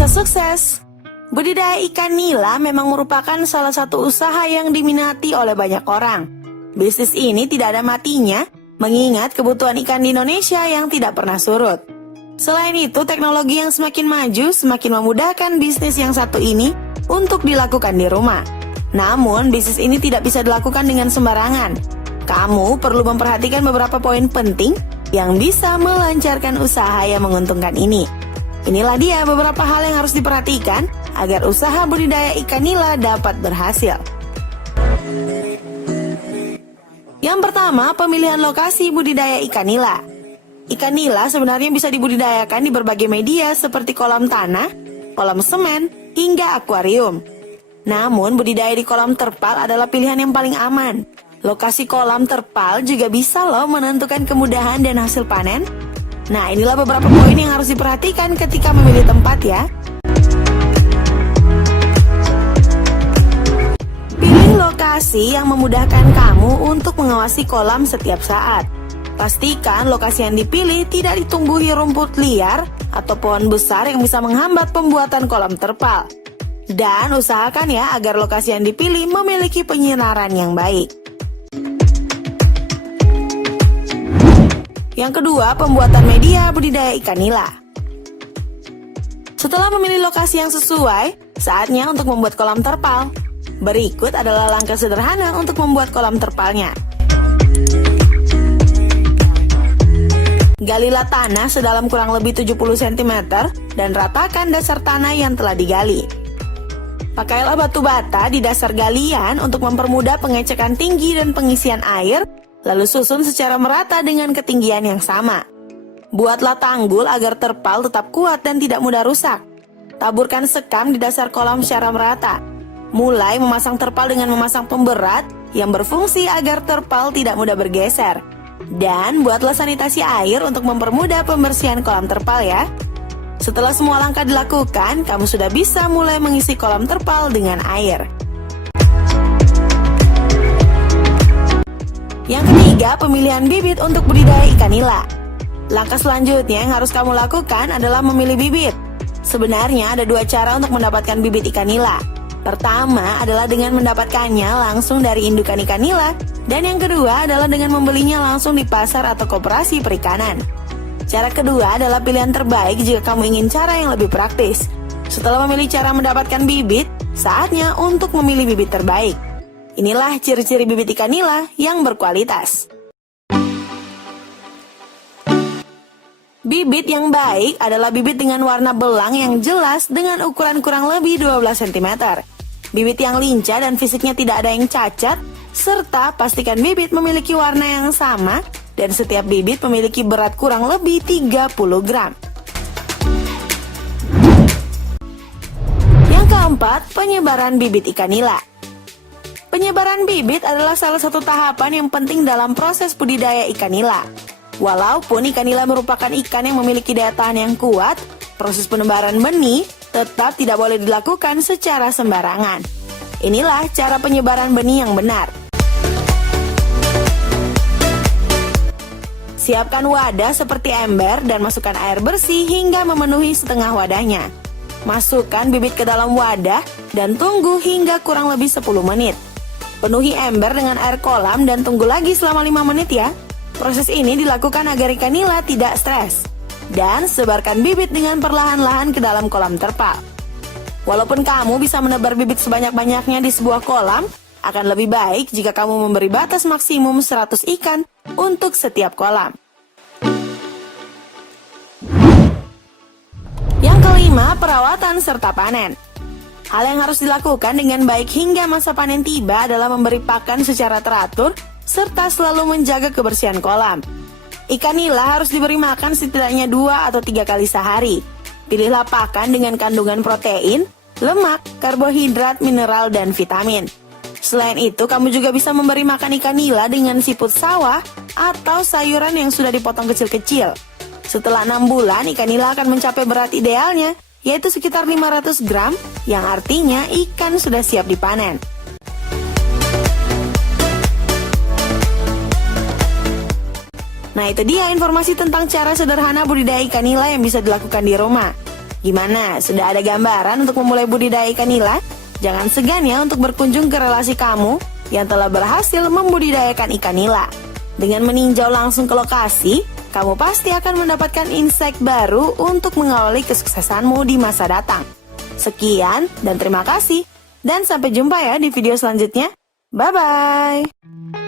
bisa sukses. Budidaya ikan nila memang merupakan salah satu usaha yang diminati oleh banyak orang. Bisnis ini tidak ada matinya, mengingat kebutuhan ikan di Indonesia yang tidak pernah surut. Selain itu, teknologi yang semakin maju semakin memudahkan bisnis yang satu ini untuk dilakukan di rumah. Namun, bisnis ini tidak bisa dilakukan dengan sembarangan. Kamu perlu memperhatikan beberapa poin penting yang bisa melancarkan usaha yang menguntungkan ini. Inilah dia beberapa hal yang harus diperhatikan agar usaha budidaya ikan nila dapat berhasil. Yang pertama, pemilihan lokasi budidaya ikan nila. Ikan nila sebenarnya bisa dibudidayakan di berbagai media seperti kolam tanah, kolam semen, hingga akuarium. Namun, budidaya di kolam terpal adalah pilihan yang paling aman. Lokasi kolam terpal juga bisa loh menentukan kemudahan dan hasil panen. Nah, inilah beberapa poin yang harus diperhatikan ketika memilih tempat ya. Pilih lokasi yang memudahkan kamu untuk mengawasi kolam setiap saat. Pastikan lokasi yang dipilih tidak ditumbuhi rumput liar atau pohon besar yang bisa menghambat pembuatan kolam terpal. Dan usahakan ya agar lokasi yang dipilih memiliki penyinaran yang baik. Yang kedua, pembuatan media budidaya ikan nila. Setelah memilih lokasi yang sesuai, saatnya untuk membuat kolam terpal. Berikut adalah langkah sederhana untuk membuat kolam terpalnya. Galilah tanah sedalam kurang lebih 70 cm dan ratakan dasar tanah yang telah digali. Pakailah batu bata di dasar galian untuk mempermudah pengecekan tinggi dan pengisian air, lalu susun secara merata dengan ketinggian yang sama. Buatlah tanggul agar terpal tetap kuat dan tidak mudah rusak. Taburkan sekam di dasar kolam secara merata. Mulai memasang terpal dengan memasang pemberat yang berfungsi agar terpal tidak mudah bergeser. Dan buatlah sanitasi air untuk mempermudah pembersihan kolam terpal ya. Setelah semua langkah dilakukan, kamu sudah bisa mulai mengisi kolam terpal dengan air. Yang ketiga, pemilihan bibit untuk budidaya ikan nila. Langkah selanjutnya yang harus kamu lakukan adalah memilih bibit. Sebenarnya ada dua cara untuk mendapatkan bibit ikan nila. Pertama adalah dengan mendapatkannya langsung dari indukan ikan nila, dan yang kedua adalah dengan membelinya langsung di pasar atau koperasi perikanan. Cara kedua adalah pilihan terbaik jika kamu ingin cara yang lebih praktis. Setelah memilih cara mendapatkan bibit, saatnya untuk memilih bibit terbaik. Inilah ciri-ciri bibit ikan nila yang berkualitas. Bibit yang baik adalah bibit dengan warna belang yang jelas dengan ukuran kurang lebih 12 cm. Bibit yang lincah dan fisiknya tidak ada yang cacat, serta pastikan bibit memiliki warna yang sama dan setiap bibit memiliki berat kurang lebih 30 gram. Yang keempat, penyebaran bibit ikan nila. Penyebaran bibit adalah salah satu tahapan yang penting dalam proses budidaya ikan nila. Walaupun ikan nila merupakan ikan yang memiliki daya tahan yang kuat, proses penebaran benih tetap tidak boleh dilakukan secara sembarangan. Inilah cara penyebaran benih yang benar. Siapkan wadah seperti ember dan masukkan air bersih hingga memenuhi setengah wadahnya. Masukkan bibit ke dalam wadah dan tunggu hingga kurang lebih 10 menit. Penuhi ember dengan air kolam dan tunggu lagi selama 5 menit ya. Proses ini dilakukan agar ikan nila tidak stres. Dan sebarkan bibit dengan perlahan-lahan ke dalam kolam terpal. Walaupun kamu bisa menebar bibit sebanyak-banyaknya di sebuah kolam, akan lebih baik jika kamu memberi batas maksimum 100 ikan untuk setiap kolam. Yang kelima, perawatan serta panen. Hal yang harus dilakukan dengan baik hingga masa panen tiba adalah memberi pakan secara teratur serta selalu menjaga kebersihan kolam. Ikan nila harus diberi makan setidaknya 2 atau 3 kali sehari. Pilihlah pakan dengan kandungan protein, lemak, karbohidrat, mineral, dan vitamin. Selain itu, kamu juga bisa memberi makan ikan nila dengan siput sawah atau sayuran yang sudah dipotong kecil-kecil. Setelah 6 bulan, ikan nila akan mencapai berat idealnya, yaitu sekitar 500 gram, yang artinya ikan sudah siap dipanen. Nah, itu dia informasi tentang cara sederhana budidaya ikan nila yang bisa dilakukan di rumah. Gimana? Sudah ada gambaran untuk memulai budidaya ikan nila? Jangan segan ya untuk berkunjung ke relasi kamu yang telah berhasil membudidayakan ikan nila. Dengan meninjau langsung ke lokasi, kamu pasti akan mendapatkan insight baru untuk mengawali kesuksesanmu di masa datang. Sekian dan terima kasih. Dan sampai jumpa ya di video selanjutnya. Bye-bye.